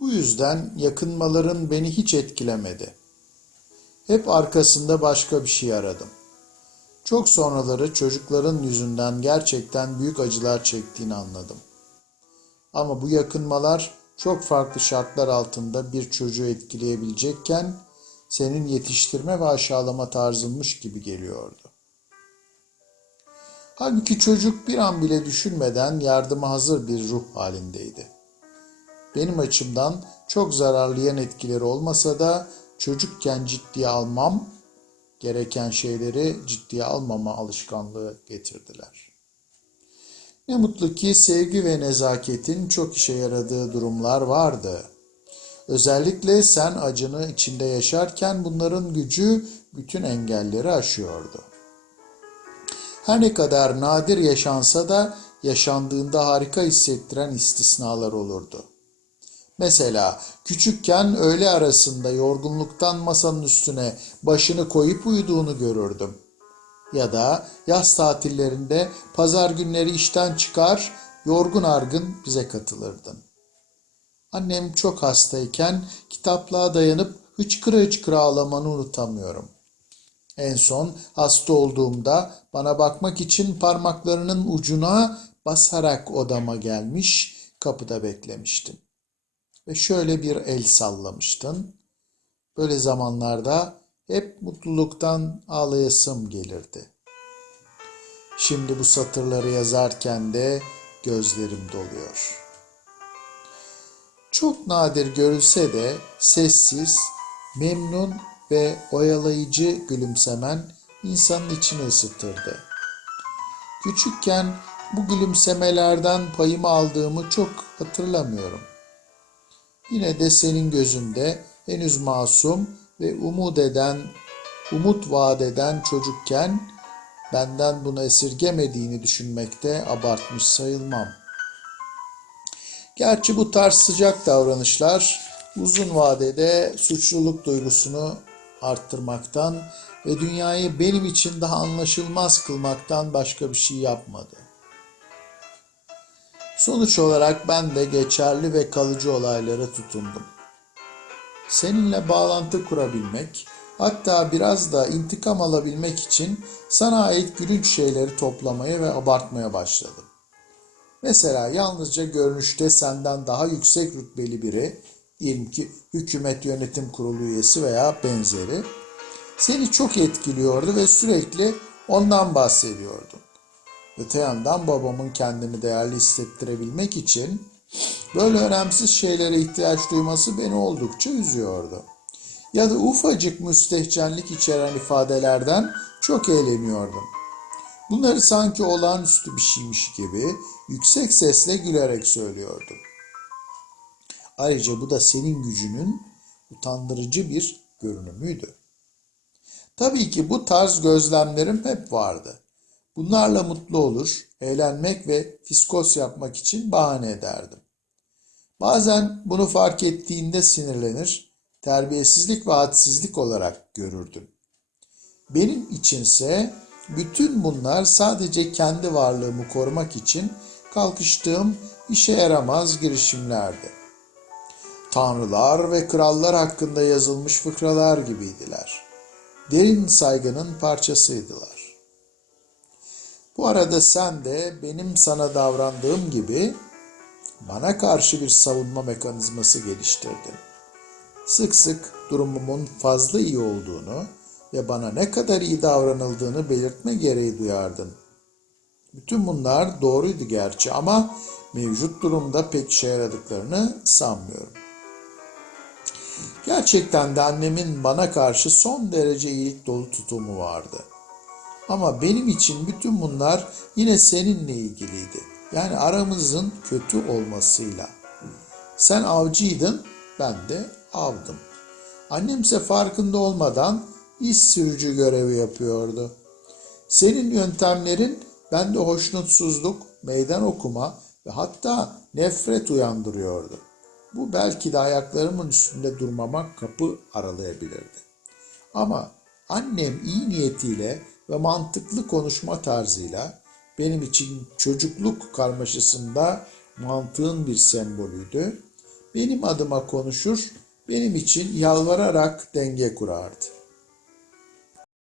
Bu yüzden yakınmaların beni hiç etkilemedi. Hep arkasında başka bir şey aradım. Çok sonraları çocukların yüzünden gerçekten büyük acılar çektiğini anladım. Ama bu yakınmalar çok farklı şartlar altında bir çocuğu etkileyebilecekken senin yetiştirme ve aşağılama tarzınmış gibi geliyordu. Halbuki çocuk bir an bile düşünmeden yardıma hazır bir ruh halindeydi. Benim açımdan çok zararlı yan etkileri olmasa da çocukken ciddiye almam gereken şeyleri ciddiye almama alışkanlığı getirdiler. Ne mutlu ki sevgi ve nezaketin çok işe yaradığı durumlar vardı. Özellikle sen acını içinde yaşarken bunların gücü bütün engelleri aşıyordu. Her ne kadar nadir yaşansa da yaşandığında harika hissettiren istisnalar olurdu. Mesela küçükken öğle arasında yorgunluktan masanın üstüne başını koyup uyuduğunu görürdüm. Ya da yaz tatillerinde pazar günleri işten çıkar, yorgun argın bize katılırdın. Annem çok hastayken kitaplığa dayanıp hıçkıra hıçkıra ağlamanı unutamıyorum. En son hasta olduğumda bana bakmak için parmaklarının ucuna basarak odama gelmiş, kapıda beklemiştin. Ve şöyle bir el sallamıştın. Böyle zamanlarda hep mutluluktan ağlayasım gelirdi. Şimdi bu satırları yazarken de gözlerim doluyor. Çok nadir görülse de sessiz, memnun ve oyalayıcı gülümsemen insanın içini ısıtırdı. Küçükken bu gülümsemelerden payımı aldığımı çok hatırlamıyorum. Yine de senin gözünde henüz masum ve umut eden, umut vaat eden çocukken benden bunu esirgemediğini düşünmekte abartmış sayılmam. Gerçi bu tarz sıcak davranışlar uzun vadede suçluluk duygusunu arttırmaktan ve dünyayı benim için daha anlaşılmaz kılmaktan başka bir şey yapmadı. Sonuç olarak ben de geçerli ve kalıcı olaylara tutundum. Seninle bağlantı kurabilmek, hatta biraz da intikam alabilmek için sana ait gülünç şeyleri toplamaya ve abartmaya başladım. Mesela yalnızca görünüşte senden daha yüksek rütbeli biri, diyelim ki hükümet yönetim kurulu üyesi veya benzeri, seni çok etkiliyordu ve sürekli ondan bahsediyordun. Öte yandan babamın kendini değerli hissettirebilmek için böyle önemsiz şeylere ihtiyaç duyması beni oldukça üzüyordu. Ya da ufacık müstehcenlik içeren ifadelerden çok eğleniyordum. Bunları sanki olağanüstü bir şeymiş gibi yüksek sesle gülerek söylüyordum. Ayrıca bu da senin gücünün utandırıcı bir görünümüydü. Tabii ki bu tarz gözlemlerim hep vardı. Bunlarla mutlu olur, eğlenmek ve fiskos yapmak için bahane ederdim. Bazen bunu fark ettiğinde sinirlenir, terbiyesizlik ve hadsizlik olarak görürdüm. Benim içinse bütün bunlar sadece kendi varlığımı korumak için kalkıştığım işe yaramaz girişimlerdi. Tanrılar ve krallar hakkında yazılmış fıkralar gibiydiler. Derin saygının parçasıydılar. Bu arada sen de benim sana davrandığım gibi bana karşı bir savunma mekanizması geliştirdin. Sık sık durumumun fazla iyi olduğunu ve bana ne kadar iyi davranıldığını belirtme gereği duyardın. Bütün bunlar doğruydu gerçi ama mevcut durumda pek işe yaradıklarını sanmıyorum. Gerçekten de annemin bana karşı son derece iyilik dolu tutumu vardı. Ama benim için bütün bunlar yine seninle ilgiliydi. Yani aramızın kötü olmasıyla. Sen avcıydın, ben de avdım. Annemse farkında olmadan iş sürücü görevi yapıyordu. Senin yöntemlerin bende hoşnutsuzluk, meydan okuma ve hatta nefret uyandırıyordu. Bu belki de ayaklarımın üstünde durmama kapı aralayabilirdi. Ama annem iyi niyetiyle ve mantıklı konuşma tarzıyla benim için çocukluk karmaşasında mantığın bir sembolüydü. benim adıma konuşur, benim için yalvararak denge kurardı.